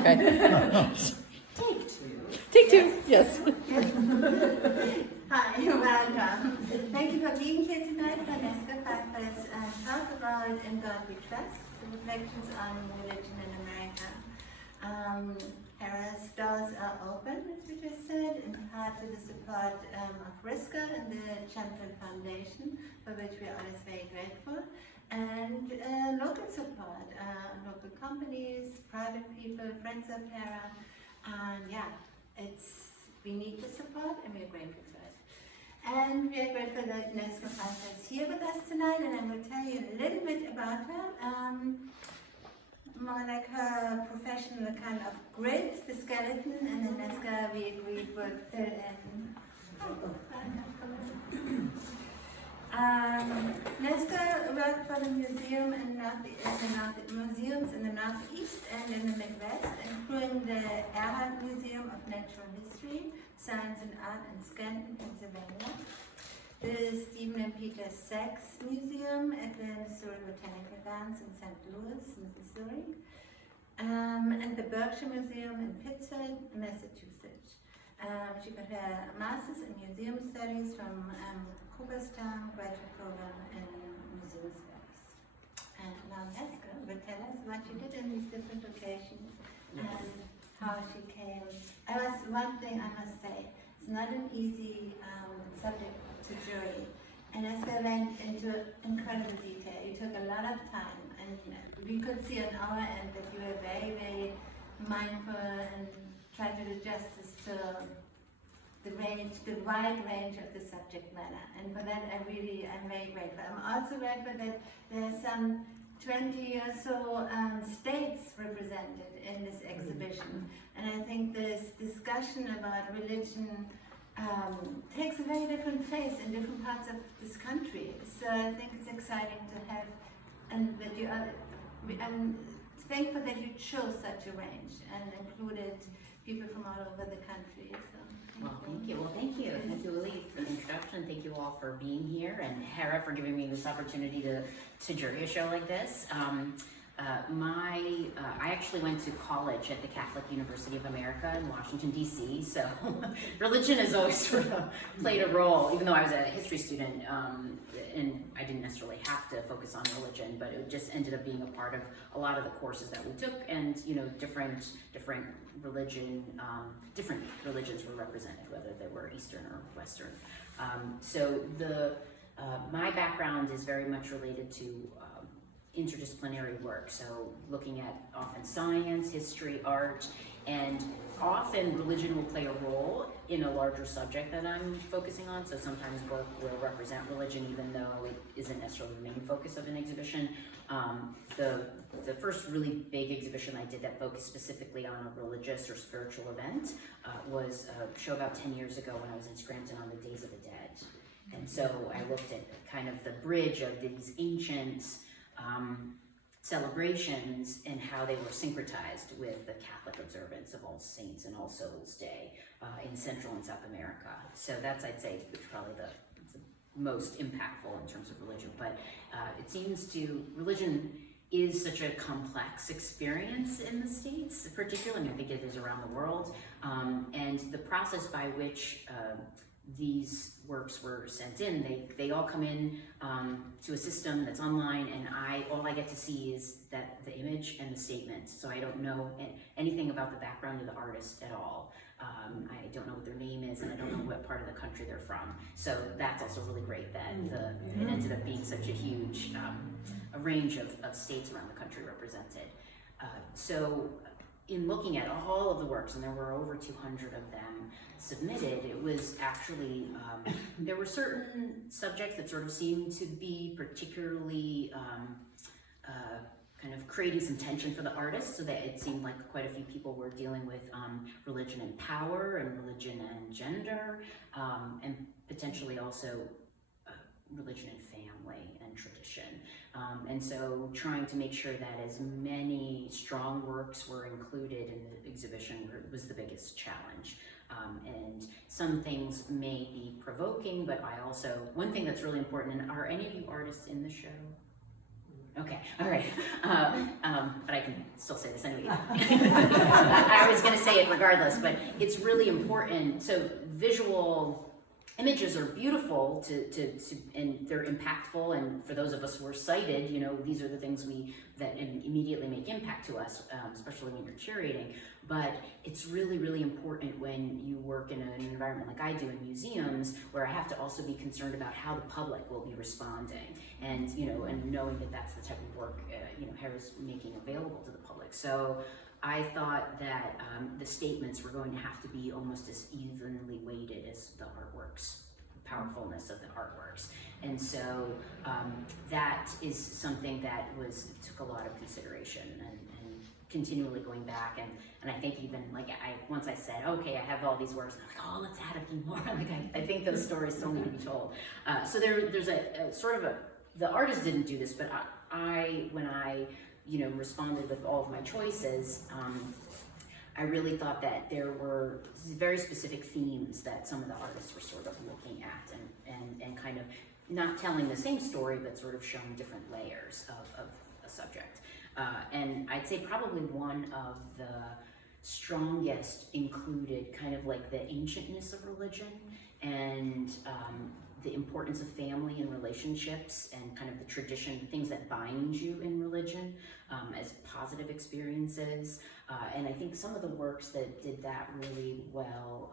Okay. Take two. Take two, yes. Hi, welcome. Thank you for being here tonight for Nezka Pfeifer's talk about In God We Trust, Reflections on Religion in America. Hera's doors are open, as we just said, in part to the support of Riska and the Champion Foundation, for which we are always very grateful, and local support, local companies, private people, friends of Hera, and yeah, we need the support and we're grateful for it. And we are grateful that Nezka Pfeifer is here with us tonight, and I will tell you a little bit about her. More like her professional kind of grid, the skeleton, and then Nezka, we agreed, would fill in. Nezka worked for the museum museums in the Northeast and in the Midwest, including the Hera Museum of Natural History, Science and Art in Scranton, Pennsylvania, the Stephen and Peter Sachs Museum at the Missouri Botanical Gardens in St. Louis, Missouri, and the Berkshire Museum in Pittsburgh, Massachusetts. She got her master's in museum studies from Cooperstown graduate program in museum studies. And now Nezka will tell us what she did in these different locations and how she came. One thing I must say, it's not an easy subject to jury. And Nezka went into incredible detail. You took a lot of time, and we could see on our end that you were very, very mindful and tried to do justice to the wide range of the subject matter. And for that, I'm very grateful. I'm also grateful that there's some 20 or so states represented in this exhibition. And I think this discussion about religion takes a very different face in different parts of this country. So I think it's exciting to have, and that I'm thankful that you chose such a range and included people from all over the country. So thank you. Well, thank you. Thank you, Lily, for the introduction. Thank you all for being here, and Hera for giving me this opportunity to jury a show like this. I actually went to college at the Catholic University of America in Washington, D.C., so religion has always sort of played a role, even though I was a history student, and I didn't necessarily have to focus on religion, but it just ended up being a part of a lot of the courses that we took, and different religions were represented, whether they were Eastern or Western. My background is very much related to interdisciplinary work, so looking at often science, history, art, and often religion will play a role in a larger subject that I'm focusing on, so sometimes work will represent religion even though it isn't necessarily the main focus of an exhibition. The first really big exhibition I did that focused specifically on a religious or spiritual event was a show about 10 years ago when I was in Scranton on the Days of the Dead. And so I looked at kind of the bridge of these ancient celebrations and how they were syncretized with the Catholic observance of All Saints and All Souls Day in Central and South America. So that's, I'd say, probably the most impactful in terms of religion. But it seems religion is such a complex experience in the States, particularly, I think it is around the world. And the process by which these works were sent in, they all come in to a system that's online, and all I get to see is the image and the statement. So I don't know anything about the background of the artist at all. I don't know what their name is, and I don't know what part of the country they're from. So that's also really great that it ended up being such a huge a range of states around the country represented. So in looking at all of the works, and there were over 200 of them submitted, it was actually, there were certain subjects that sort of seemed to be particularly kind of creating some tension for the artists, so that it seemed like quite a few people were dealing with religion and power and religion and gender, and potentially also religion and family and tradition. And so trying to make sure that as many strong works were included in the exhibition was the biggest challenge. And some things may be provoking, but one thing that's really important, and are any of you artists in the show? Okay, all right. But I can still say this anyway. I was going to say it regardless, but it's really important. So visual images are beautiful and they're impactful. And for those of us who are sighted, you know, these are the things that immediately make impact to us, especially when you're curating. But it's really, really important when you work in an environment like I do in museums, where I have to also be concerned about how the public will be responding, and you know, and knowing that that's the type of work you know, Hera's making available to the public. So I thought that the statements were going to have to be almost as evenly weighted as the artworks, the powerfulness of the artworks. And so that is something that took a lot of consideration and continually going back, and I think even like once I said, okay, I have all these works, and I'm like, oh, let's add a few more. Like I think those stories still need to be told. So there's a sort of the artist didn't do this, but when I you know, responded with all of my choices, I really thought that there were very specific themes that some of the artists were sort of looking at, and kind of not telling the same story, but sort of showing different layers of a subject. And I'd say probably one of the strongest included kind of like the ancientness of religion, and the importance of family and relationships, and kind of the tradition, things that bind you in religion as positive experiences. And I think some of the works that did that really well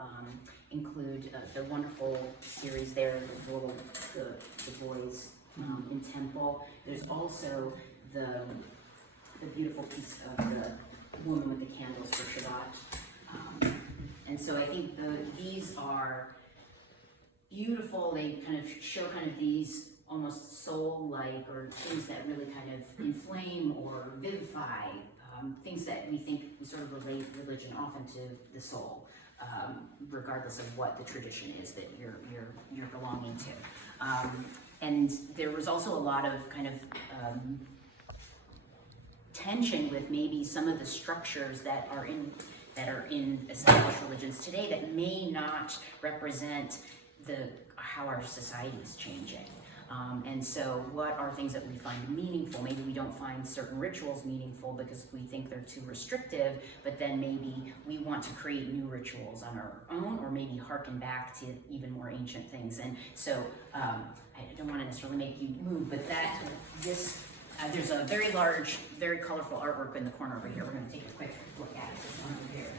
include the wonderful series there, the boys in Temple. There's also the beautiful piece of the woman with the candles for Shabbat. And so I think these are beautiful. They kind of show kind of these almost soul-like, or things that really kind of inflame or vivify, things that we think we sort of relate religion often to the soul, regardless of what the tradition is that you're belonging to. And there was also a lot of kind of tension with maybe some of the structures that are in established religions today that may not represent how our society is changing. And so what are things that we find meaningful? Maybe we don't find certain rituals meaningful because we think they're too restrictive, but then maybe we want to create new rituals on our own, or maybe harken back to even more ancient things. And so I don't want to necessarily make you move, but there's a very large, very colorful artwork in the corner over here. We're going to take a quick look at it. This one over here.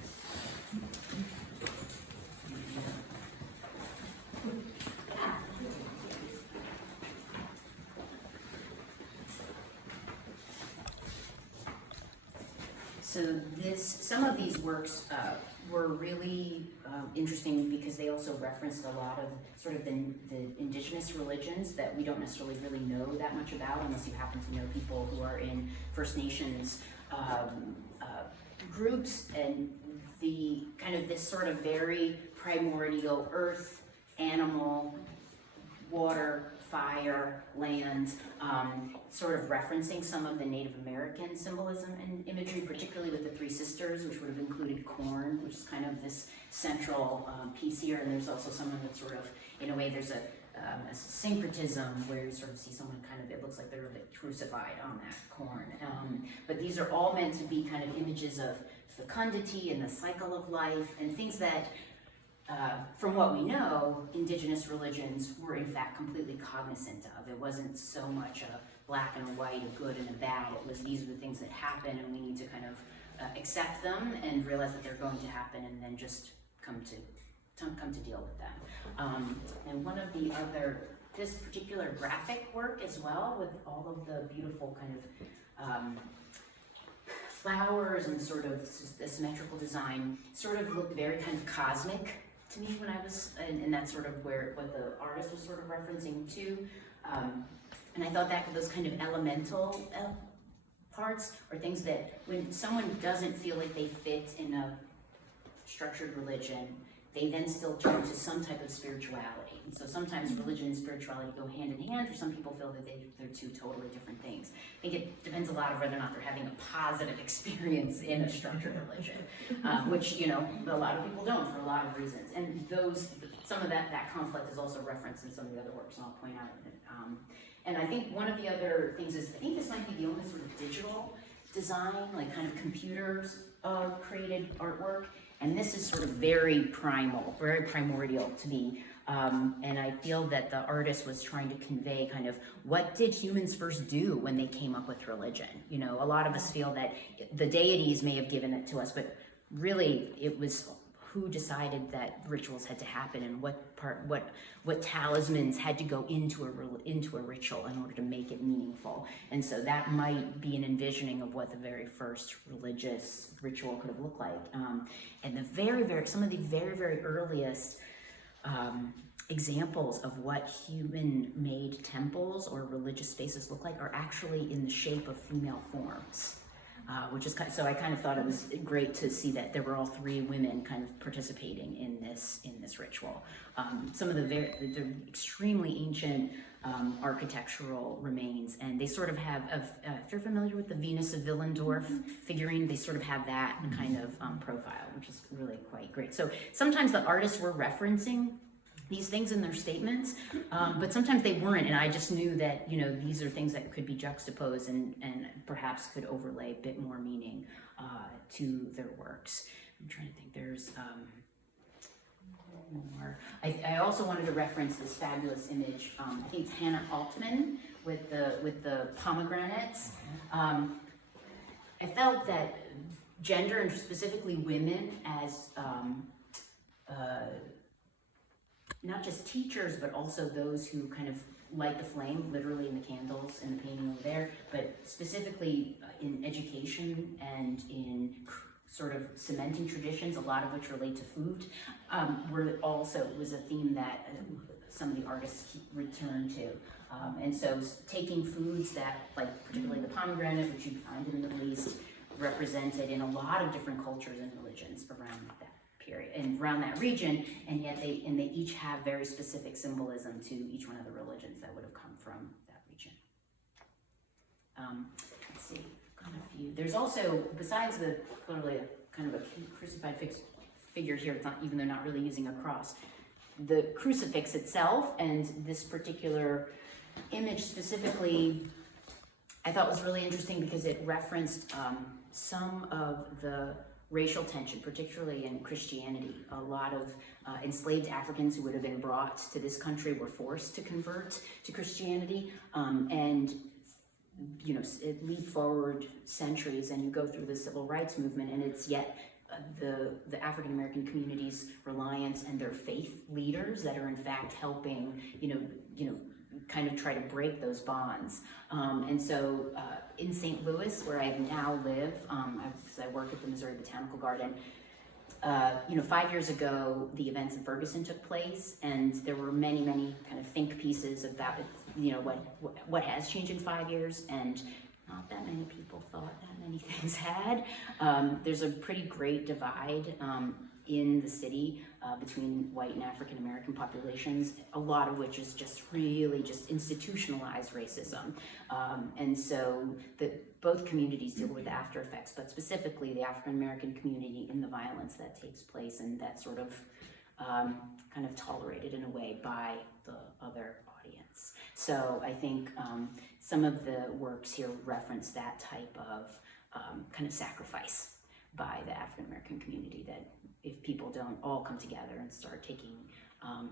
So some of these works were really interesting because they also referenced a lot of sort of the indigenous religions that we don't necessarily really know that much about, unless you happen to know people who are in First Nations groups, and the kind of this sort of very primordial earth, animal, water, fire, land, sort of referencing some of the Native American symbolism and imagery, particularly with the Three Sisters, which would have included corn, which is kind of this central piece here. And there's also someone that sort of, in a way, there's a syncretism where you sort of see someone kind of, it looks like they're a bit crucified on that corn. But these are all meant to be kind of images of fecundity and the cycle of life, and things that from what we know, indigenous religions were in fact completely cognizant of. It wasn't so much a black and a white, a good and a bad. It was, these are the things that happen, and we need to kind of accept them and realize that they're going to happen, and then just come to deal with them. And one of the other, this particular graphic work as well, with all of the beautiful kind of flowers and sort of the symmetrical design, sort of looked very kind of cosmic to me when I was, and that's sort of what the artist was sort of referencing too. And I thought that those kind of elemental parts are things that when someone doesn't feel like they fit in a structured religion, they then still turn to some type of spirituality. And so sometimes religion and spirituality go hand in hand, or some people feel that they're two totally different things. I think it depends a lot on whether or not they're having a positive experience in a structured religion, which, you know, a lot of people don't for a lot of reasons. And some of that conflict is also referenced in some of the other works, and I'll point out. And I think one of the other things is, I think this might be the only sort of digital design, like kind of computers created artwork. And this is sort of very primal, very primordial to me. And I feel that the artist was trying to convey kind of what did humans first do when they came up with religion? You know, a lot of us feel that the deities may have given it to us, but really it was who decided that rituals had to happen and what talismans had to go into a ritual in order to make it meaningful. And so that might be an envisioning of what the very first religious ritual could have looked like. And some of the very earliest examples of what human-made temples or religious spaces look like are actually in the shape of female forms. Which is so I kind of thought it was great to see that there were all three women kind of participating in this ritual. Some of the extremely ancient architectural remains, and they sort of have, if you're familiar with the Venus of Willendorf figurine, they sort of have that kind of profile, which is really quite great. So sometimes the artists were referencing these things in their statements, but sometimes they weren't, and I just knew that, you know, these are things that could be juxtaposed and perhaps could overlay a bit more meaning to their works. I'm trying to think, there's more. I also wanted to reference this fabulous image. I think it's Hannah Altman with the pomegranates. I felt that gender, and specifically women, as not just teachers, but also those who kind of light the flame, literally in the candles and the painting over there, but specifically in education and in sort of cementing traditions, a lot of which relate to food, was a theme that some of the artists returned to. And so taking foods that, like particularly the pomegranate, which you find in the Middle East, represented in a lot of different cultures and religions around that period and around that region, and yet they each have very specific symbolism to each one of the religions that would have come from that region. Let's see, got a few. There's also, besides the clearly a kind of a crucified figure here, it's not, even though not really using a cross, the crucifix itself and this particular image specifically, I thought was really interesting because it referenced some of the racial tension, particularly in Christianity. A lot of enslaved Africans who would have been brought to this country were forced to convert to Christianity, and you know, it lead forward centuries, and you go through the civil rights movement, and it's yet the African American community's reliance and their faith leaders that are in fact helping, you know, kind of try to break those bonds. And so in St. Louis, where I now live, because I work at the Missouri Botanical Garden, 5 years ago, the events in Ferguson took place, and there were many kind of think pieces about, you know, what has changed in 5 years, and not that many people thought that many things had. There's a pretty great divide in the city between white and African American populations, a lot of which is just really just institutionalized racism. And so both communities deal with the after effects, but specifically the African American community in the violence that takes place, and that's sort of kind of tolerated in a way by the other audience. So I think some of the works here reference that type of kind of sacrifice by the African American community, that if people don't all come together and start taking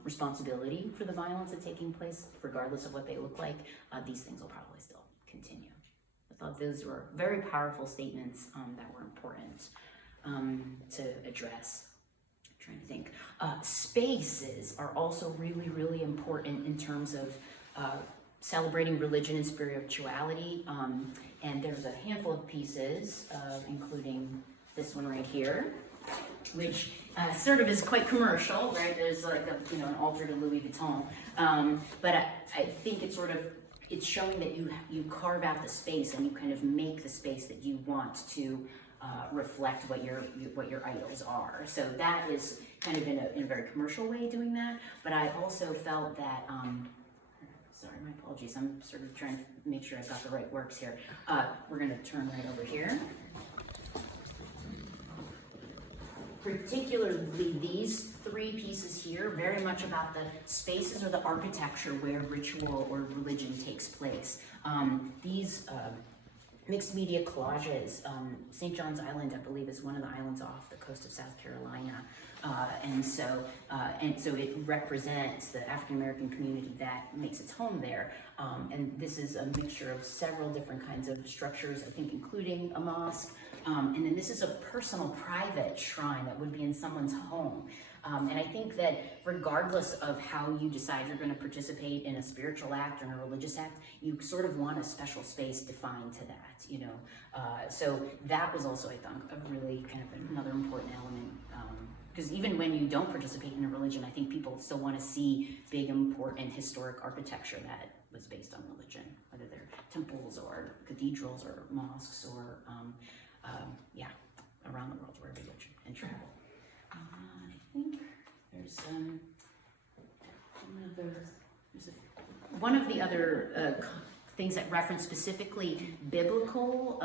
responsibility for the violence that's taking place, regardless of what they look like, these things will probably still continue. I thought those were very powerful statements that were important to address. I'm trying to think. Spaces are also really important in terms of celebrating religion and spirituality. And there's a handful of pieces, including this one right here, which sort of is quite commercial, right? There's like an altar to Louis Vuitton, but I think it's showing that you carve out the space and you kind of make the space that you want to reflect what your idols are. So that is kind of in a very commercial way doing that. But I also felt that. Sorry, my apologies. I'm sort of trying to make sure I've got the right works here. We're going to turn right over here. particularly these three pieces here, very much about the spaces or the architecture where ritual or religion takes place. These mixed media collages, St. John's Island, I believe, is one of the islands off the coast of South Carolina. And so it represents the African American community that makes its home there. And this is a mixture of several different kinds of structures, I think including a mosque. And then this is a personal, private shrine that would be in someone's home. And I think that regardless of how you decide you're going to participate in a spiritual act or in a religious act, you sort of want a special space defined to that, you know. So that was also, I think, a really kind of another important element. Because even when you don't participate in a religion, I think people still want to see big, important, historic architecture that was based on religion, whether they're temples or cathedrals or mosques or, yeah, around the world where religion and travel. I think there's one of the other things that reference specifically biblical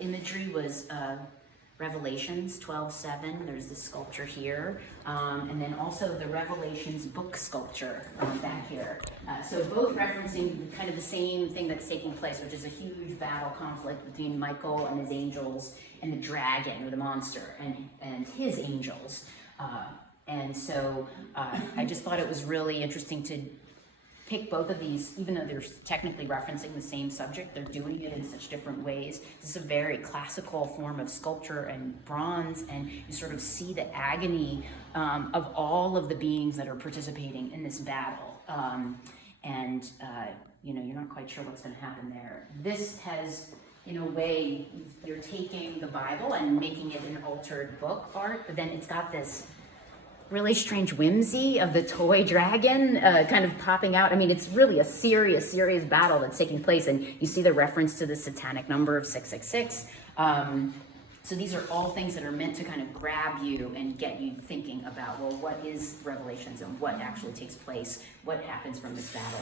imagery was Revelations 12:7. There's this sculpture here, and then also the Revelations book sculpture back here. So both referencing kind of the same thing that's taking place, which is a huge battle conflict between Michael and his angels and the dragon or the monster and his angels. And so I just thought it was really interesting to pick both of these, even though they're technically referencing the same subject, they're doing it in such different ways. This is a very classical form of sculpture and bronze, and you sort of see the agony of all of the beings that are participating in this battle. You know, you're not quite sure what's going to happen there. This has, in a way, you're taking the Bible and making it an altered book art, but then it's got this really strange whimsy of the toy dragon kind of popping out. I mean, it's really a serious battle that's taking place, and you see the reference to the satanic number of 666. So these are all things that are meant to kind of grab you and get you thinking about, well, what is Revelations and what actually takes place? What happens from this battle?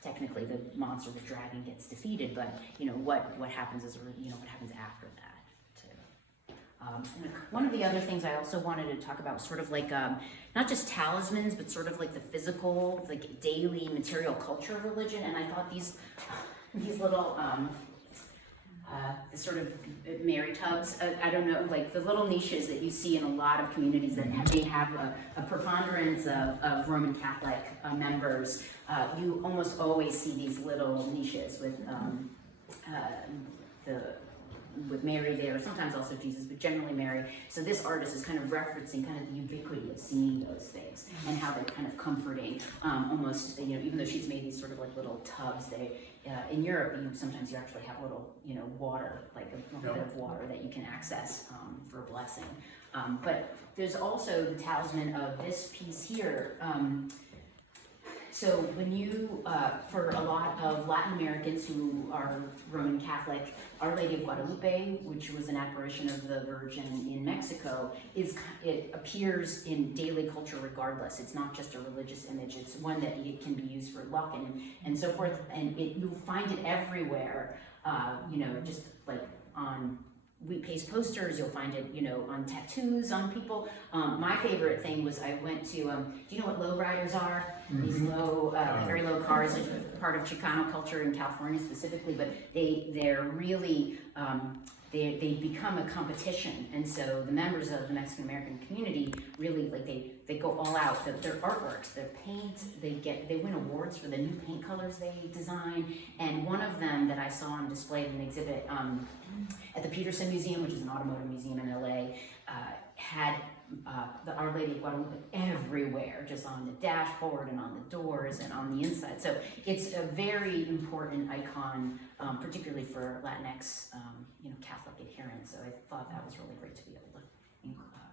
Technically, the monster, the dragon, gets defeated, but you know what happens is, you know, what happens after that. One of the other things I also wanted to talk about was sort of like not just talismans, but sort of like the physical, like daily material culture of religion. And I thought these little sort of Mary tubs, I don't know, like the little niches that you see in a lot of communities that may have a preponderance of Roman Catholic members. You almost always see these little niches with Mary there, sometimes also Jesus, but generally Mary. So this artist is kind of referencing kind of the ubiquity of seeing those things and how they're kind of comforting. Almost, you know, even though she's made these sort of like little tubs, in Europe, sometimes you actually have little, you know, water, like a bit of water that you can access for a blessing. But there's also the talisman of this piece here. So when you, for a lot of Latin Americans who are Roman Catholic, Our Lady of Guadalupe, which was an apparition of the Virgin in Mexico, it appears in daily culture regardless. It's not just a religious image. It's one that it can be used for luck and so forth. And you'll find it everywhere, you know, just like on wheat paste posters, you'll find it, you know, on tattoos on people. My favorite thing was I went to, do you know what lowriders are? Mm-hmm. These low, very low cars, are part of Chicano culture in California specifically, but they're really, they become a competition. And so the members of the Mexican American community really, like they go all out. Their artworks, their paint, they win awards for the new paint colors they design. And one of them that I saw on display in an exhibit at the Peterson Museum, which is an automotive museum in LA, had the Our Lady of Guadalupe everywhere, just on the dashboard and on the doors and on the inside. So it's a very important icon, particularly for Latinx, you know, Catholic adherents. So I thought that was really great to be able to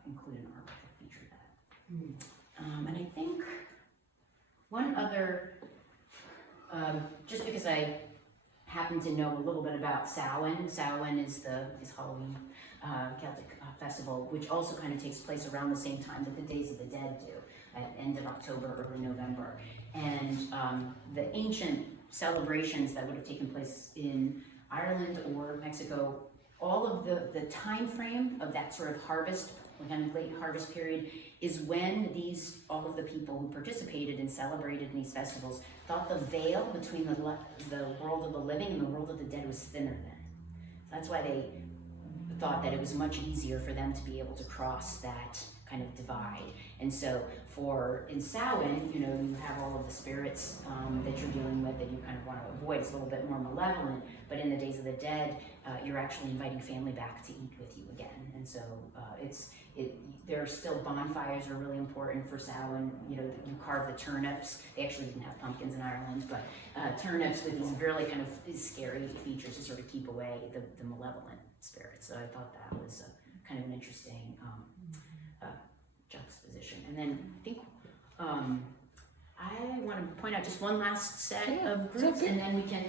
include an artwork that featured that. And I think one other, just because I happen to know a little bit about Samhain. Samhain is Halloween Celtic festival, which also kind of takes place around the same time that the Days of the Dead do, at end of October, early November. And the ancient celebrations that would have taken place in Ireland or Mexico all of the time frame of that sort of harvest, kind of late harvest period, is when all of the people who participated and celebrated in these festivals thought the veil between the world of the living and the world of the dead was thinner then. So that's why they thought that it was much easier for them to be able to cross that kind of divide. And so in Samhain, you know, you have all of the spirits that you're dealing with that you kind of want to avoid. It's a little bit more malevolent, but in the Days of the Dead, you're actually inviting family back to eat with you again. And so there are still bonfires are really important for Samhain. You know, you carve the turnips. They actually didn't have pumpkins in Ireland, but turnips with these really kind of scary features to sort of keep away the malevolent spirits. So I thought that was kind of an interesting juxtaposition. And then I think I want to point out just one last set of groups, and then we can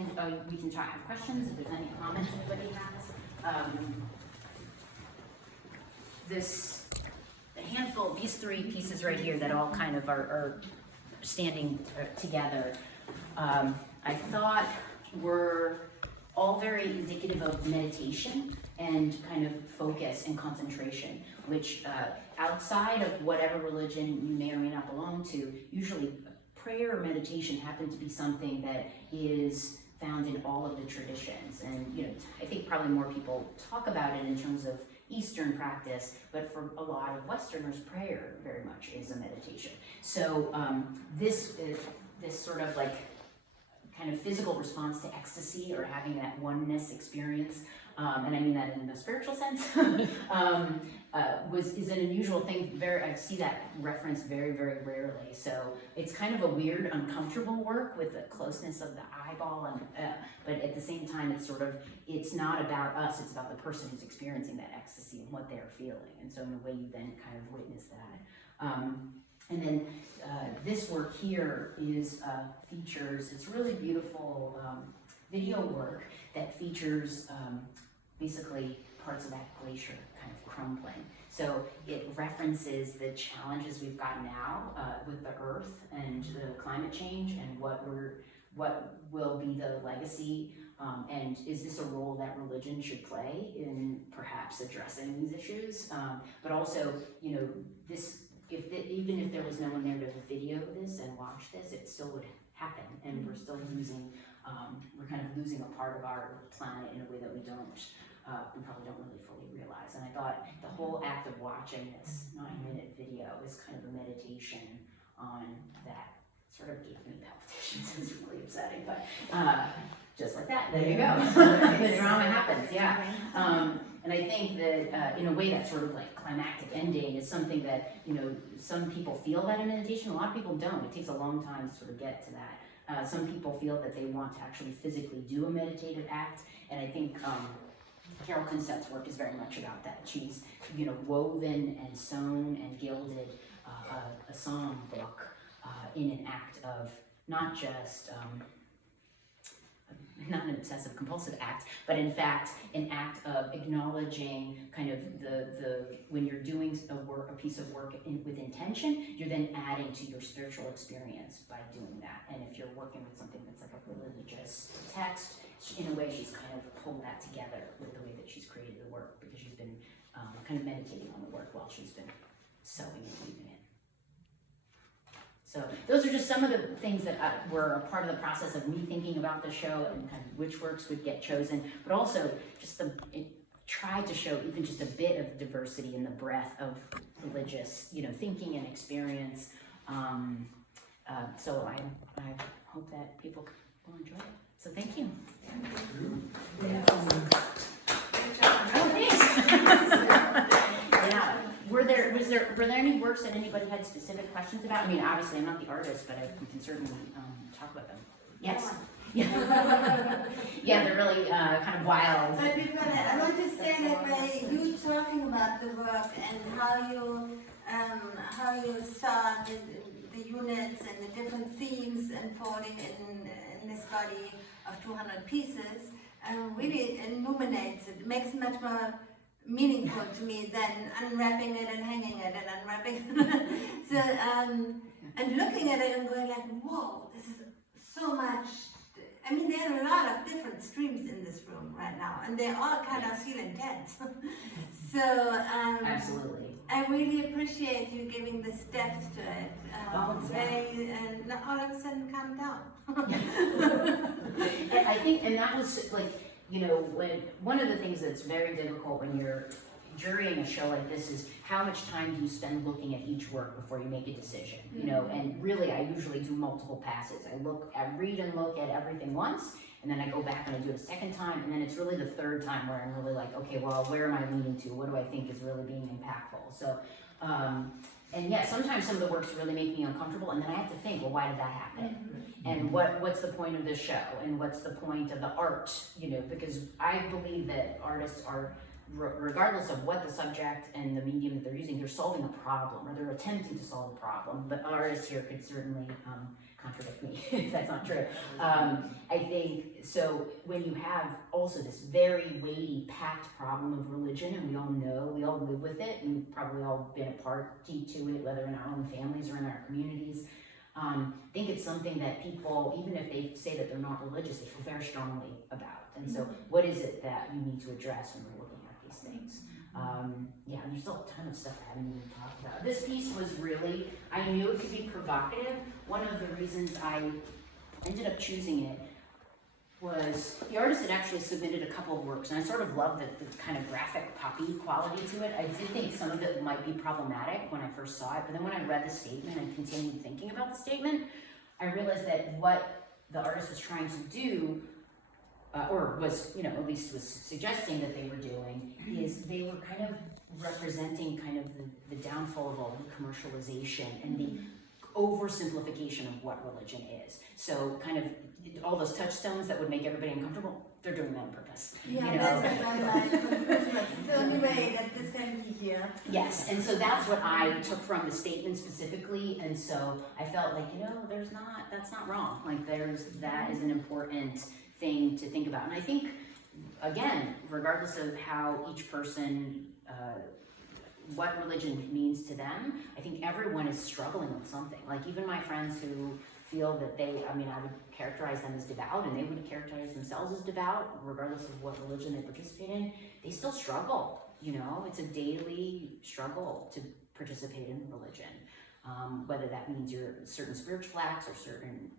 have questions if there's any comments anybody has. These three pieces right here that all kind of are standing together, I thought were all very indicative of meditation and kind of focus and concentration, which outside of whatever religion you may or may not belong to, usually prayer or meditation happen to be something that is found in all of the traditions. And you know, I think probably more people talk about it in terms of Eastern practice, but for a lot of Westerners, prayer very much is a meditation. So this sort of like kind of physical response to ecstasy or having that oneness experience, and I mean that in the spiritual sense, is an unusual thing. I see that reference very, very rarely. So it's kind of a weird, uncomfortable work with the closeness of the eyeball, and but at the same time, it's not about us. It's about the person who's experiencing that ecstasy and what they're feeling. And so in a way, you then kind of witness that. And then this work here features, it's really beautiful video work that features basically parts of that glacier kind of crumbling. So it references the challenges we've got now with the Earth and the climate change, and what will be the legacy, and is this a role that religion should play in perhaps addressing these issues? But also, you know, even if there was no one there to video this and watch this, it still would happen, and we're still we're kind of losing a part of our planet in a way that we probably don't really fully realize. And I thought the whole act of watching this 9-minute video is kind of a meditation on that. Sort of gave me palpitations. It's really upsetting, but just like that, there you go. The drama happens, yeah. And I think that in a way that sort of like climactic ending is something that, you know, some people feel that in meditation, a lot of people don't. It takes a long time to sort of get to that. Some people feel that they want to actually physically do a meditative act, and I think Carol Kunstedt's work is very much about that. She's, you know, woven and sewn and gilded a song book in an act of not just not an obsessive compulsive act, but in fact an act of acknowledging kind of when you're doing a piece of work with intention, you're then adding to your spiritual experience by doing that. And if you're working with something that's like a religious text, in a way she's kind of pulled that together with the way that she's created the work, because she's been kind of meditating on the work while she's been sewing and weaving it. So those are just some of the things that were a part of the process of me thinking about the show and kind of which works would get chosen, but also just it tried to show even just a bit of diversity in the breadth of religious, you know, thinking and experience. So I hope that people will enjoy it. So thank you. Oh, thanks. Yeah. Were there any works that anybody had specific questions about? I mean, obviously I'm not the artist, but I can certainly talk about them. Yes. Yeah. Yeah, they're really kind of wild. I want to say that by you talking about the work and how you saw the units and the different themes unfolding in this body of 200 pieces, really illuminates it. It makes it much more meaningful to me than unwrapping it and hanging it and unwrapping it. So, and looking at it and going like, whoa, this is so much I mean, there are a lot of different streams in this room right now, and they all kind of feel intense. So, Absolutely. I really appreciate you giving this depth to it. And all of a sudden calm down. And I think, and that was like, you know, when one of the things that's very difficult when you're jurying a show like this is how much time do you spend looking at each work before you make a decision, you know, and really I usually do multiple passes. I read and look at everything once, and then I go back and I do it a second time, and then it's really the third time where I'm really like, okay, well, where am I leaning to? What do I think is really being impactful? So, and yeah, sometimes some of the works really make me uncomfortable, and then I have to think, well, why did that happen? And what's the point of this show? And what's the point of the art? You know, because I believe that artists are, regardless of what the subject and the medium that they're using, they're solving a problem, or they're attempting to solve a problem. But artists here could certainly contradict me if that's not true. I think, so when you have also this very weighty, packed problem of religion, and we all live with it, and we've probably all been a party to it, whether in our own families or in our communities. I think it's something that people, even if they say that they're not religious, they feel very strongly about. And so what is it that you need to address when we're looking at these things? Yeah, and there's still a ton of stuff I haven't even talked about. This piece was really, I knew it could be provocative. One of the reasons I ended up choosing it was the artist had actually submitted a couple of works, and I sort of loved the kind of graphic poppy quality to it. I did think some of it might be problematic when I first saw it, but then when I read the statement and continued thinking about the statement, I realized that what the artist was trying to do, or was, you know, at least was suggesting that they were doing, is they were kind of representing kind of the downfall of all the commercialization and the oversimplification of what religion is. So kind of all those touchstones that would make everybody uncomfortable, they're doing that on purpose. Yeah, you know? that's what I like. It's the only way that this can be here. Yes, and so that's what I took from the statement specifically, and so I felt like, you know, that's not wrong. Like that is an important thing to think about. And I think, again, regardless of how each person, what religion means to them, I think everyone is struggling with something. Like even my friends who feel that I would characterize them as devout, and they would characterize themselves as devout, regardless of what religion they participate in, they still struggle, you know? It's a daily struggle to participate in religion, whether that means you're certain spiritual acts or certain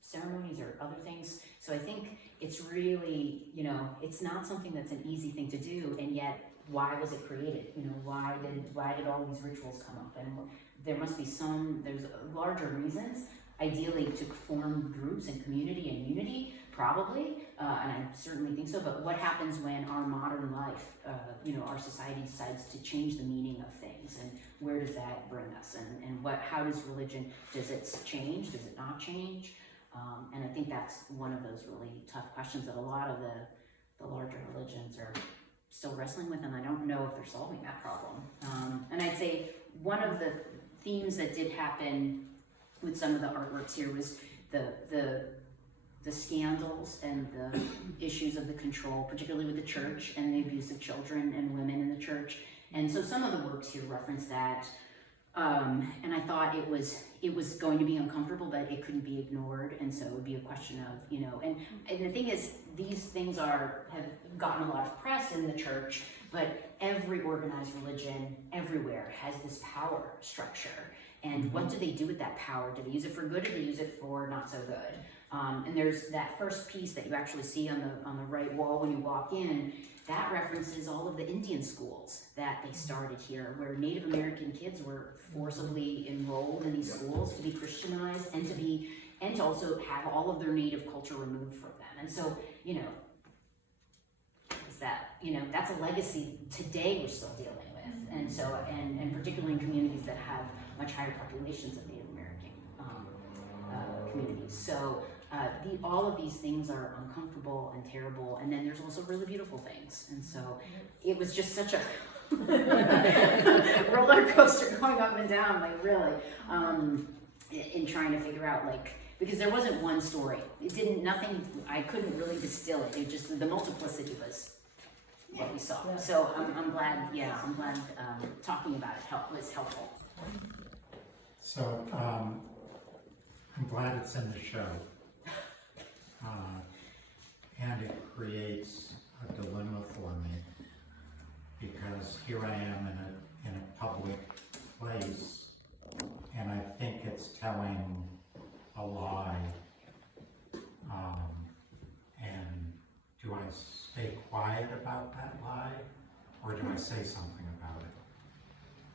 ceremonies or other things. So I think it's really, you know, it's not something that's an easy thing to do, and yet why was it created? You know, why did all these rituals come up? And there must be there's larger reasons, ideally to form groups and community and unity, probably, and I certainly think so, but what happens when our modern life, you know, our society decides to change the meaning of things, and where does that bring us? And how does religion, does it change? Does it not change? And I think that's one of those really tough questions that a lot of the larger religions are still wrestling with, and I don't know if they're solving that problem. And I'd say one of the themes that did happen with some of the artworks here was the scandals and the issues of the control, particularly with the church and the abuse of children and women in the church. And so some of the works here reference that. And I thought it was going to be uncomfortable, but it couldn't be ignored, and so it would be a question of, you know, and the thing is, these things have gotten a lot of press in the church, but every organized religion everywhere has this power structure, and what do they do with that power? Do they use it for good, or do they use it for not so good? And there's that first piece that you actually see on the right wall when you walk in. That references all of the Indian schools that they started here, where Native American kids were forcibly enrolled in these schools to be Christianized and to also have all of their native culture removed from them. And so, you know, that's a legacy today we're still dealing with. And so, and particularly in communities that have much higher populations of Native American communities. So all of these things are uncomfortable and terrible, and then there's also really beautiful things. And so it was just such a roller coaster going up and down, like really, in trying to figure out, like, because there wasn't one story. I couldn't really distill it. It just, the multiplicity was what we saw. Yeah. So I'm glad talking about it was helpful. So I'm glad it's in the show. and it creates a dilemma for me, because here I am in a public place, and I think it's telling a lie, and do I stay quiet about that lie, or do I say something about it?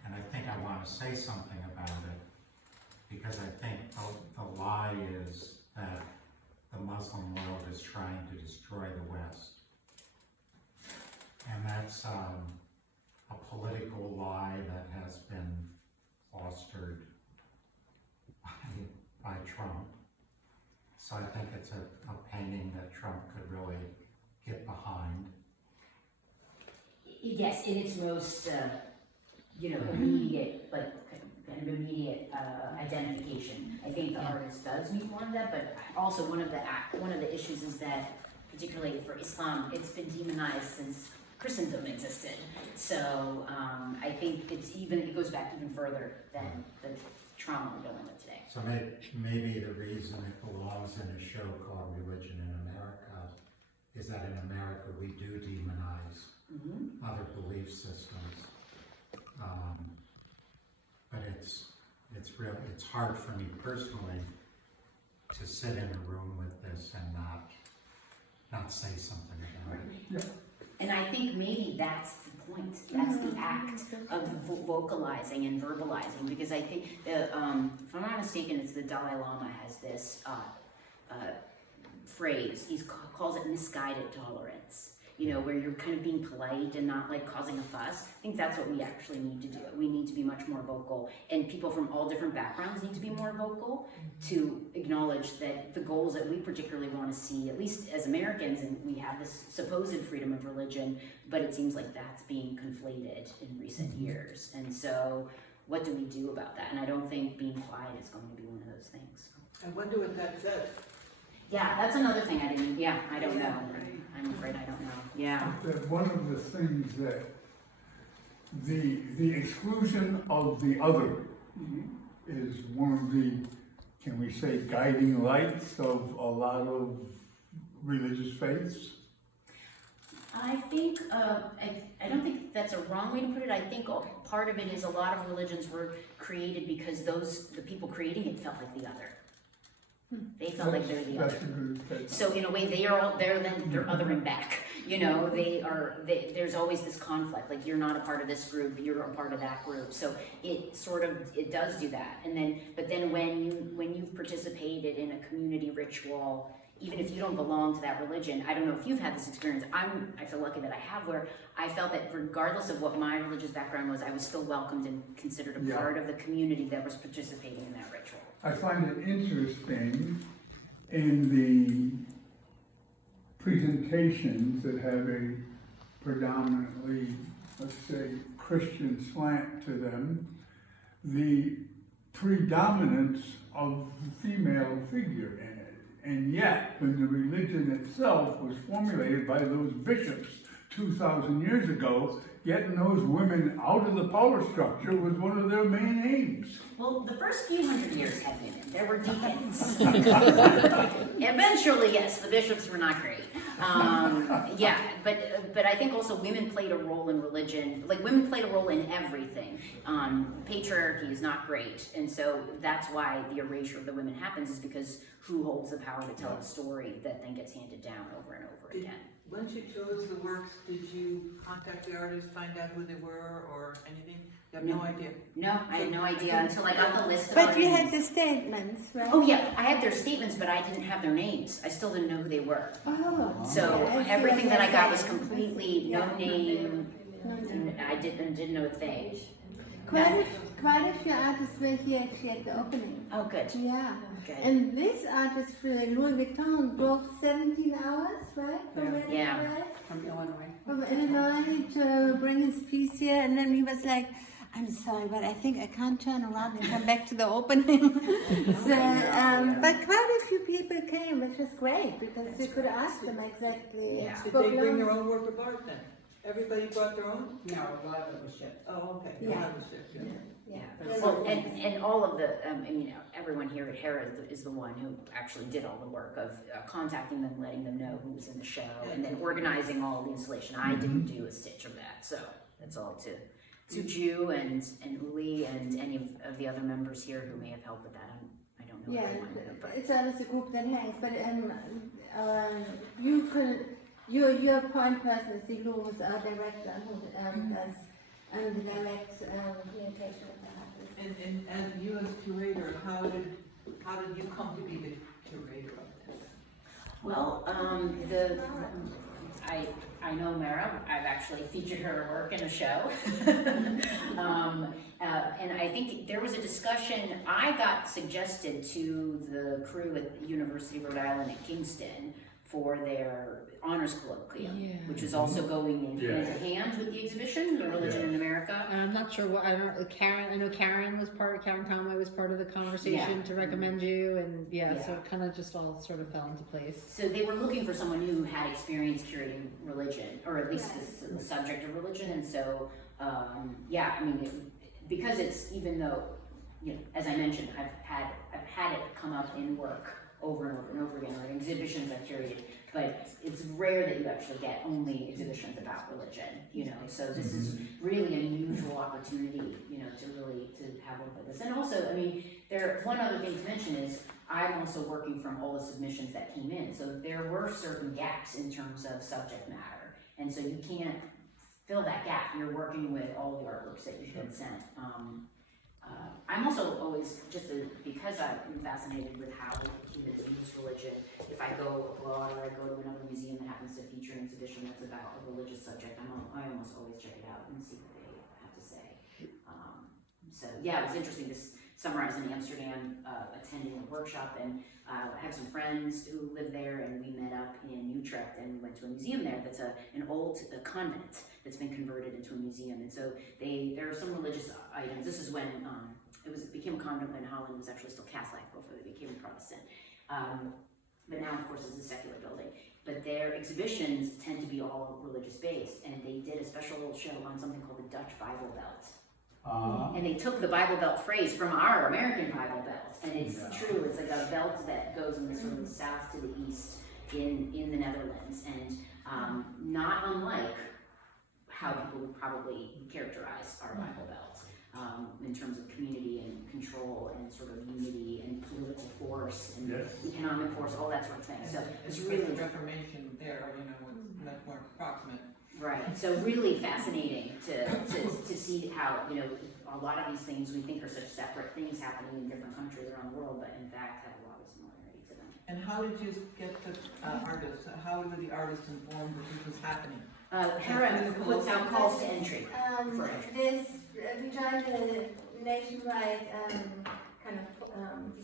And I think I want to say something about it, because I think the lie is that the Muslim world is trying to destroy the West. And that's a political lie that has been fostered by Trump. So I think it's a painting that Trump could really get behind. Yes, in its most, immediate, kind of immediate identification. I think the artist does need more of that, but also one of the issues is that, particularly for Islam, it's been demonized since Christendom existed. So I think it goes back even further than the trauma we're dealing with today. So maybe the reason it belongs in a show called Religion in America is that in America we do demonize other belief systems. But it's hard for me personally to sit in a room with this and not say something about it. Yeah. And I think maybe that's the point. That's the act of vocalizing and verbalizing, because I think, if I'm not mistaken, it's the Dalai Lama has this phrase. He calls it misguided tolerance. Where you're kind of being polite and not like causing a fuss. I think that's what we actually need to do. We need to be much more vocal, and people from all different backgrounds need to be more vocal to acknowledge that the goals that we particularly want to see, at least as Americans, and we have this supposed freedom of religion, but it seems like that's being conflated in recent years. And so what do we do about that? And I don't think being quiet is going to be one of those things. I wonder what that says. Yeah, that's another thing I don't know. I'm afraid I don't know. Yeah. That one of the things that the exclusion of the other is one of the, can we say, guiding lights of a lot of religious faiths. I think, I don't think that's a wrong way to put it. I think part of it is a lot of religions were created because the people creating it felt like the other. They felt like they're the other. So in a way, they're othering back. There's always this conflict. Like, you're not a part of this group, you're a part of that group. So it does do that. But then when you've participated in a community ritual, even if you don't belong to that religion, I don't know if you've had this experience. I feel lucky that I have, where I felt that regardless of what my religious background was, I was still welcomed and considered a part of the community that was participating in that ritual. I find it interesting in the presentations that have a predominantly, let's say, Christian slant to them, the predominance of the female figure in it. And yet, when the religion itself was formulated by those bishops 2,000 years ago, getting those women out of the power structure was one of their main aims. Well, the first few hundred years had women. There were deacons. Eventually, yes, the bishops were not great. But I think also women played a role in religion. Like, women played a role in everything. Patriarchy is not great, and so that's why the erasure of the women happens, is because who holds the power to tell the story that then gets handed down over and over again. Once you chose the works, did you contact the artists, find out who they were or anything? You have no idea? No, I had no idea until I got the list of But you artists. had the statements, right? Oh yeah, I had their statements, but I didn't have their names. I still didn't know who they were. Oh. So Okay. everything that I got was completely no name, and I didn't know a thing. Quite a few artists were here actually at the opening. Oh, good. Yeah. Good. And this artist, Louis Vuitton, drove 17 hours, right? From where they Yeah. were? From Illinois. From Illinois to bring his piece here, and then he was like, I'm sorry, but I think I can't turn around and come back to the opening. But quite a few people came, which was great, because you could ask them exactly. Yeah. Did they bring their own work of art then? Everybody brought their own? No, a lot of it was shipped. Oh, okay. Yeah. That was it, yeah. Yeah, There's well, a- and all of the, I mean, everyone here at Hera is the one who actually did all the work of contacting them, letting them know who was in the show, and then organizing all of the installation. I didn't do a stitch of that, so that's all to Ju and Uli and any of the other members here who may have helped with that. I don't know Yeah, everyone, but it's always a group that hangs, but you could, your point person is Siglu, who's our director, who does direct communication with the artists. And as you as curator, how did you come to be the curator of this? well, I know Mara. I've actually featured her work in a show. And I think there was a discussion, I got suggested to the crew at the University of Rhode Island at Kingston for their honors colloquium, which is also going in hand in hand with the exhibition, The Religion in America. I'm not sure what, I don't, Karen, I know Karen Conway was part of the conversation to recommend you, and so it kind of just all sort of fell into place. So they were looking for someone who had experience curating religion, or at least the subject of religion, and so, I mean, because it's, even though, as I mentioned, I've had it come up in work over and over and over again, or exhibitions I've curated, but it's rare that you actually get only exhibitions about religion, so this is really an unusual opportunity, to have one like this. And also, I mean, one other thing to mention is, I'm also working from all the submissions that came in, so there were certain gaps in terms of subject matter, and so you can't fill that gap. You're working with all the artworks that you've been sent. I'm also always, because I'm fascinated with how humans use religion, if I go abroad or I go to another museum that happens to feature an exhibition that's about a religious subject, I almost always check it out and see what they have to say. It was interesting this summer. I was in Amsterdam attending a workshop, and I have some friends who live there, and we met up in Utrecht and we went to a museum there that's an old convent that's been converted into a museum. And so there are some religious items. This is when it became a convent when Holland was actually still Catholic before they became a Protestant. But now, of course, it's a secular building. But their exhibitions tend to be all religious based, and they did a special little show on something called the Dutch Bible Belt. And they took the Bible Belt phrase from our American Bible Belt, and it's true. It's like a belt that goes in the sort of the south to the east in the Netherlands, and not unlike how people would probably characterize our Bible Belt in terms of community and control and sort of unity and political force and economic force, all that sort of thing. So it's really Reformation there, was much more approximate. right. So really fascinating to see how, a lot of these things we think are such separate things happening in different countries around the world, but in fact have a lot of similarity to them. And how did you get the artists? How were the artists informed that this was happening? Hera puts out calls to entry. We joined a nationwide kind of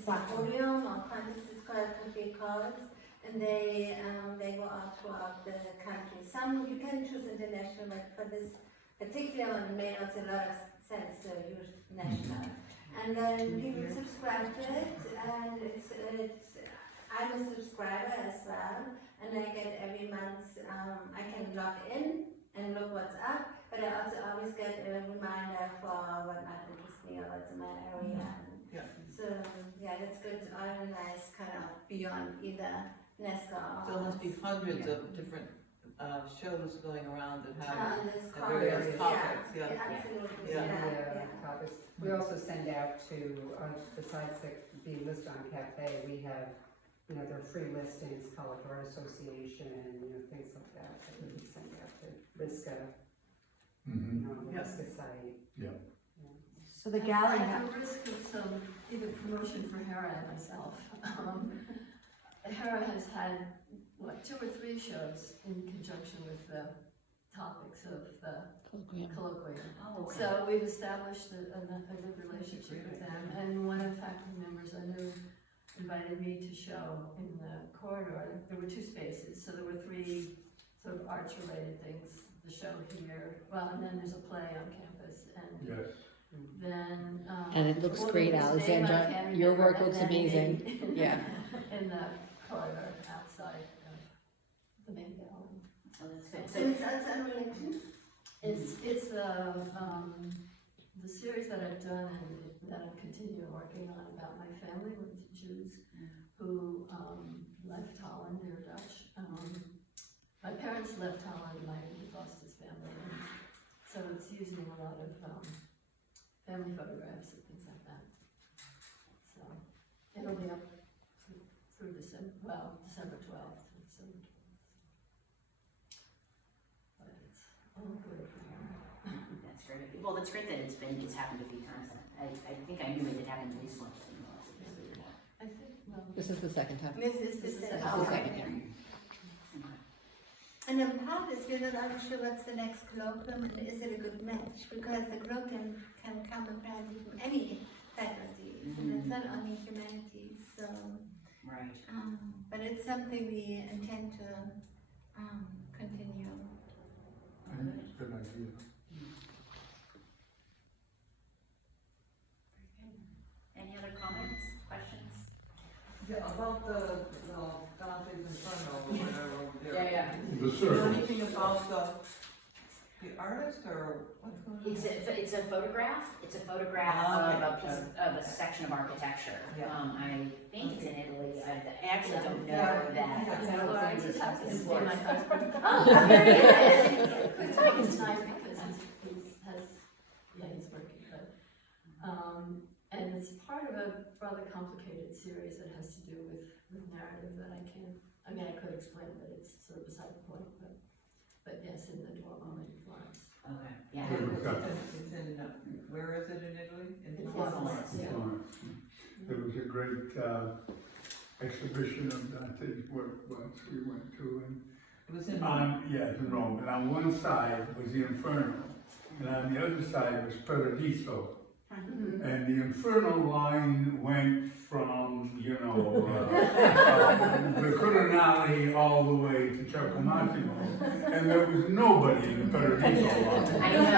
symposium or contest. It's called Country Calls, and they go out throughout the country. Some you can choose international, but for this particular one, it made also a lot of sense to use national. And then people subscribe to it, and I'm a subscriber as well, and I get every month, I can log in and look what's up, but I also always get a reminder for what might interest me or what's in my area. So, that's good to organize kind of beyond either Nezka or... So there must be hundreds of different shows going around that have this various topics. absolutely, Topics. We also send out to, besides being listed on Cafe, we have, there are free listings, College Art Association, and things like that we can send out to RISCA, the RISCA site. So the gallery At the risk of some even promotion for Hera and myself, Hera has had, 2 or 3 shows in conjunction with the topics of the colloquium. Oh, okay. So we've established a good relationship with them, and one of the faculty members I knew invited me to show in the corridor. There were 2 spaces, so there were 3 sort of arts-related things. The show here, and then there's a play on campus, and then And it looks well, great, his name I Alexandra. can't Your remember, work and looks then amazing. in the corridor outside of the main gallery. Oh, that's good. So it's also on religion? It's the series that I've done and that I'm continuing working on about my family with the Jews who left Holland. They're Dutch. My parents left Holland. My lost his family, and so it's using a lot of family photographs and things like that. So it'll be up through December 12th. December 12th. But it's all good for him. That's great. Well, that's great that it's happened a few times. I think I knew it had happened at least once. I think, well, This is the second time. This is This is the the second. second, Yeah. yeah. And the part is we're not sure what's the next colloquium and is it a good match? Because the colloquium can come apparently from any faculty, and it's not only humanities, so, Right. but it's something we intend to continue. I think it's a good idea. Any other comments, questions? Yeah, about the Dante's Inferno or whatever over there. Yeah. The Do you know circle. anything about the artist or what's going on? It's a photograph. It's a photograph Ah, okay. of a piece of a section of architecture. Yeah. I think it's in Italy. I actually don't know Yeah. that. Yeah. Florence, it happens to be my husband. Oh, very good. Couldn't talk tonight because he's working, but, and it's part of a rather complicated series that has to do with narrative that I could explain, but it's sort of beside the point, but yes, in the Duomo in Florence. Okay. Yeah. It's in, where is it in Italy? In Florence, yeah. There was a great exhibition of Dante's work once we went to, and It was in. yes, in Rome. And on one side was the Inferno, and on the other side was Paradiso. And the Inferno line went from, the Quirinale all the way to Giacomattino, and there was nobody in the Paradiso line. I know.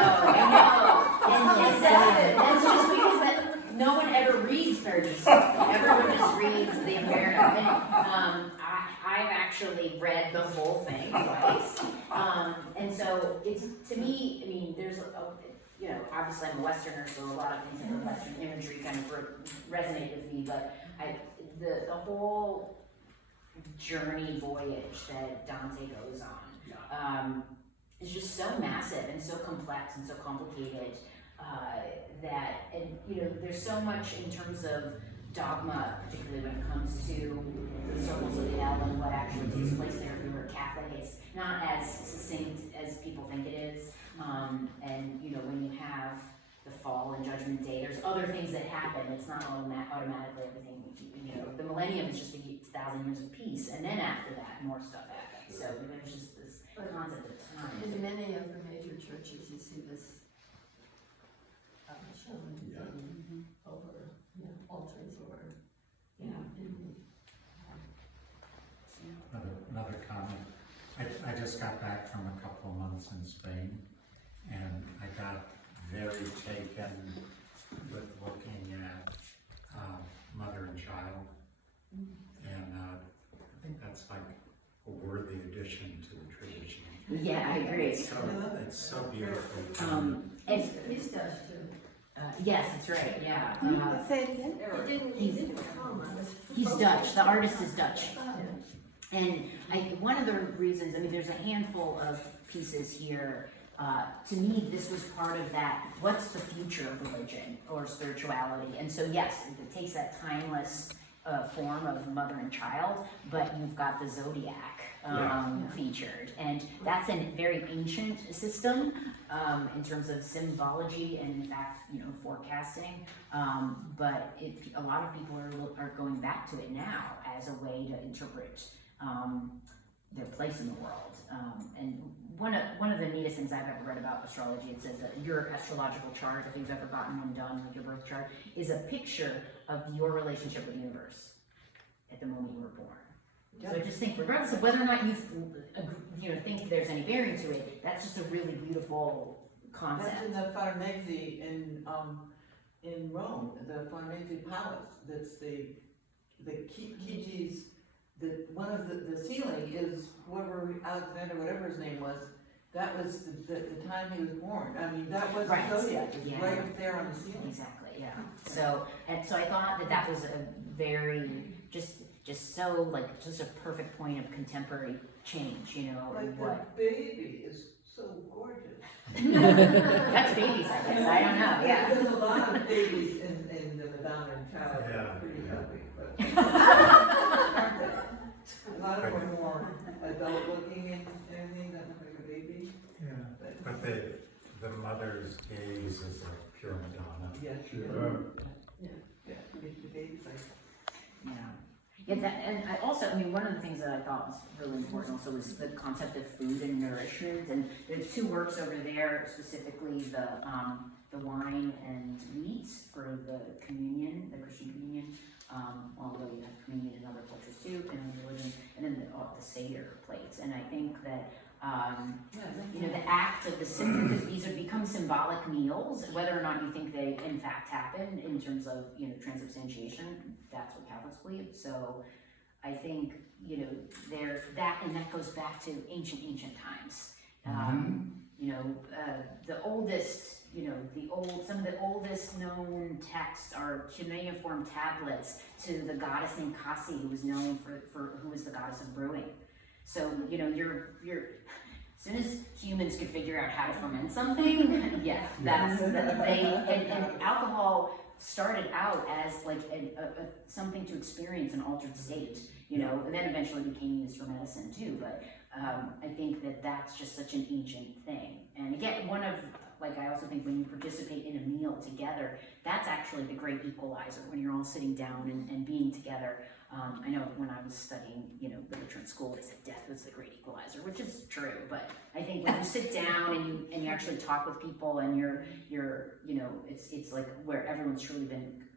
And that's just because no one ever reads Paradiso. Everyone just reads the Inferno. And I've actually read the whole thing twice. And so it's, to me, I mean, there's obviously I'm a Westerner, so a lot of things in the Western imagery kind of resonate with me, but the whole journey voyage that Dante goes on is just so massive and so complex and so complicated that, and there's so much in terms of dogma, particularly when it comes to the circles of hell and what actually takes place there. If you're a Catholic, it's not as succinct as people think it is. And when you have the fall and Judgment Day, there's other things that happen. It's not automatically everything. The millennium is just 1,000 years of peace, and then after that, more stuff happens. So there's just this concept of time. In many of the major churches, you see this shown over altars or Another comment. I just got back from a couple of months in Spain, and I got very taken with looking at mother and child, and I think that's like a worthy addition to the tradition. Yeah, I agree. It's so beautifully done. And He's Dutch too. yes, that's right. Yeah. Say it again? He didn't come on this. He's Dutch. The artist is Dutch. Oh. And one of the reasons, I mean, there's a handful of pieces here. To me, this was part of that, what's the future of religion or spirituality? And so, yes, it takes that timeless form of mother and child, but you've got the zodiac featured. And that's a very ancient system in terms of symbology and, in fact, forecasting. But a lot of people are going back to it now as a way to interpret their place in the world. And one of the neatest things I've ever read about astrology, it says that your astrological chart, if you've ever gotten one done with your birth chart, is a picture of your relationship with the universe at the moment you were born. So I just think, regardless of whether or not you think there's any bearing to it, that's just a really beautiful concept. That's in the Farnese in Rome, the Farnese Palace. That's the Chigi's. One of the ceiling is whoever Alexander, whatever his name was, that was the time he was born. I mean, that was Right. the zodiac, it's Yeah. right up there on the ceiling. Exactly, yeah. So, and so I thought that that was a very, just so, like, just a perfect point of contemporary change, you know, Like what. the baby is so gorgeous. That's babies, I guess, I don't know, yeah. There's a lot of babies in the Madonna and Child, Yeah. pretty ugly, but. A lot of them are more adult looking and everything, that look like a baby, Yeah. but, But the mother's gaze is like pure Madonna. yes, Uh, yeah, the baby's like. Yeah. Yeah, that, and I also, I mean, one of the things that I thought was really important also was the concept of food and nourishment, and there's two works over there, specifically the wine and meat for the communion, the Christian communion, although you have communion in other cultures too, and other religions, and then the Seder plates, and I think that, you know, the act of the symbol, because these have become symbolic meals, whether or not you think they in fact happen in terms of, you know, transubstantiation, that's what Catholics believe. So I think, you know, and that goes back to ancient times. You know, the oldest, you know, some of the oldest known texts are cuneiform tablets to the goddess named Kasi, who was known who was the goddess of brewing. So, you know, as soon as humans could figure out how to ferment something, yeah, and alcohol started out as like something to experience an altered state, you know, and then eventually became used for medicine too, but I think that that's just such an ancient thing. And again, I also think when you participate in a meal together, that's actually the great equalizer, when you're all sitting down and being together. I know when I was studying, you know, literature in school, they said death was the great equalizer, which is true. But I think when you sit down and you actually talk with people, and you're you know, it's like where everyone's truly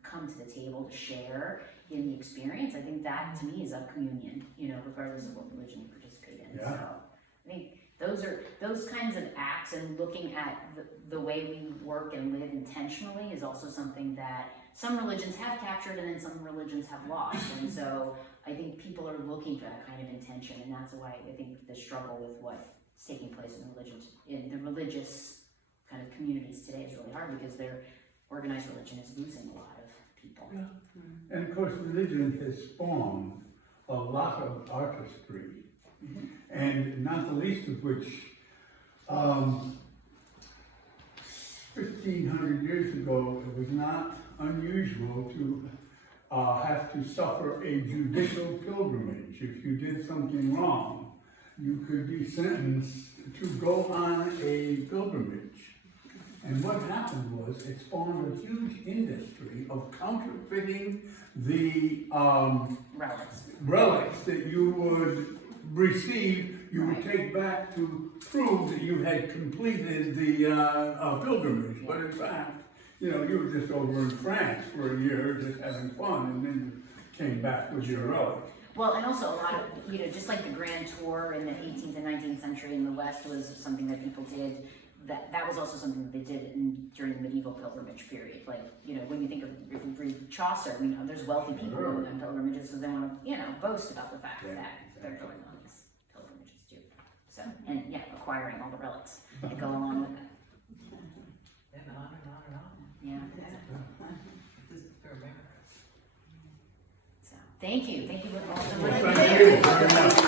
come to the table to share in the experience. I think that to me is a communion, you know, regardless of what religion you participate in. Yeah. So I think those kinds of acts, and looking at the way we work and live intentionally is also something that some religions have captured and then some religions have lost. And so I think people are looking for that kind of intention, and that's why I think the struggle with what's taking place in the religious kind of communities today is really hard, because their organized religion is losing a lot of people. And of course, religion has spawned a lot of artistry, and not the least of which, 1,500 years ago, it was not unusual to have to suffer a judicial pilgrimage. If you did something wrong, you could be sentenced to go on a pilgrimage. And what happened was, it spawned a huge industry of counterfeiting the relics that you would receive, you would take back to prove that you had completed the pilgrimage. But in fact, you know, you were just over in France for a year just having fun, and then you came back with your relic. Well, and also a lot of, you know, just like the Grand Tour in the 18th and 19th century in the West was something that people did. That was also something that they did during the medieval pilgrimage period. Like, you know, when you think of, if you read Chaucer, I mean, there's wealthy people going on pilgrimages because they want to, you know, boast about the fact that they're going on these pilgrimages too. So, and yeah, acquiring all the relics that go along with it. And on and on and on. Yeah. This is for America. So, thank you all so Well, much. thank you very much.